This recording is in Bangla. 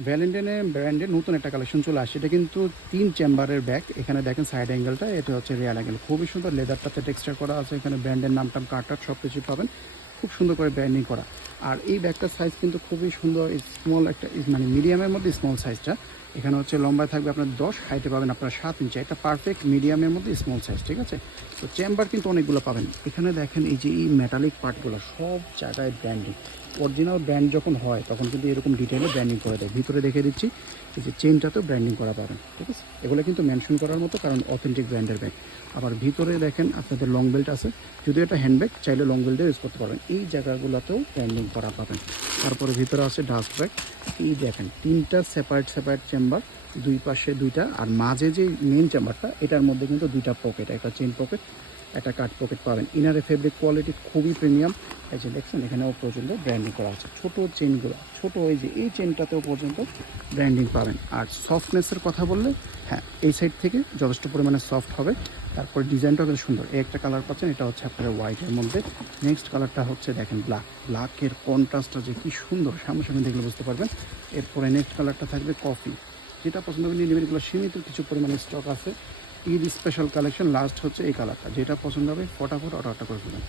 ভ্যালেন্টাইনের ব্র্যান্ডের নতুন একটা কালেকশন চলে আসে। এটা কিন্তু 3 চেম্বারের ব্যাগ। এখানে দেখেন সাইড অ্যাঙ্গেলটা, এটা হচ্ছে রিয়াল অ্যাঙ্গেল। খুবই সুন্দর, লেদারটাতে টেক্সচার করা আছে। এখানে ব্র্যান্ডের নাম-টাম কার্ড সব কিছু পাবেন। খুব সুন্দর করে ব্র্যান্ডিং করা। আর এই ব্যাগটার সাইজ কিন্তু খুবই সুন্দর, স্মল একটা মানে মিডিয়ামের মধ্যে স্মল সাইজটা। এখানে হচ্ছে লম্বায় থাকবে আপনার 10, হাইটে পাবেন আপনার 7 ইঞ্চি। এটা পারফেক্ট মিডিয়ামের মধ্যে স্মল সাইজ, ঠিক আছে? তো চেম্বার কিন্তু অনেকগুলো পাবেন। এখানে দেখেন এই যে এই মেটালিক পার্টগুলো সব জায়গায় ব্র্যান্ডিং। অরিজিনাল ব্র্যান্ড যখন হয় তখন কিন্তু এরকম ডিটেলে ব্র্যান্ডিং করে দেয়। ভিতরে দেখে দিচ্ছি এই যে চেনটাতেও ব্র্যান্ডিং করা পাবেন, ঠিক আছে? এগুলো কিন্তু মেনশন করার মতো, কারণ অথেন্টিক ব্র্যান্ডের ব্যাগ। আবার ভিতরে দেখেন আপনাদের লং বেল্ট আছে, যদিও এটা হ্যান্ডব্যাগ, চাইলে লং বেল্টে ইউজ করতে পারবেন। এই জায়গাগুলোতেও ব্র্যান্ডিং করা পাবেন। তারপরে ভিতরে আছে ডাস্ট ব্যাগ। এই দেখেন 3টা সেপারেট চেম্বার, দুই পাশে 2টা, আর মাঝে যে মেন চেম্বারটা এটার মধ্যে কিন্তু 2টা পকেট, একটা চেন পকেট, একটা কাট পকেট পাবেন। ইনারে ফেব্রিক কোয়ালিটি খুবই প্রিমিয়াম। এই যে দেখছেন এখানেও পর্যন্ত ব্র্যান্ডিং করা আছে। ছোটো চেনগুলো, ছোটো এই যে এই চেনটাতেও পর্যন্ত ব্র্যান্ডিং পাবেন। আর সফটনেসের কথা বললে, হ্যাঁ, এই সাইড থেকে যথেষ্ট পরিমাণে সফট হবে। তারপর ডিজাইনটাও কিন্তু সুন্দর। এই একটা কালার পাচ্ছেন, এটা হচ্ছে আপনার হোয়াইটের মধ্যে। নেক্সট কালারটা হচ্ছে দেখেন ব্ল্যাকের কন্ট্রাস্টটা যে কী সুন্দর, সামনাসামনি দেখলে বুঝতে পারবেন। এরপরে নেক্সট কালারটা থাকবে কফি। যেটা পছন্দ করেন নেবেন, এগুলো সীমিত কিছু পরিমাণে স্টক আছে। ঈদ স্পেশাল কালেকশন লাস্ট হচ্ছে এই কালারটা, যেটা পছন্দ হবে ফটাফট অর্ডারটা করে ফেলুন।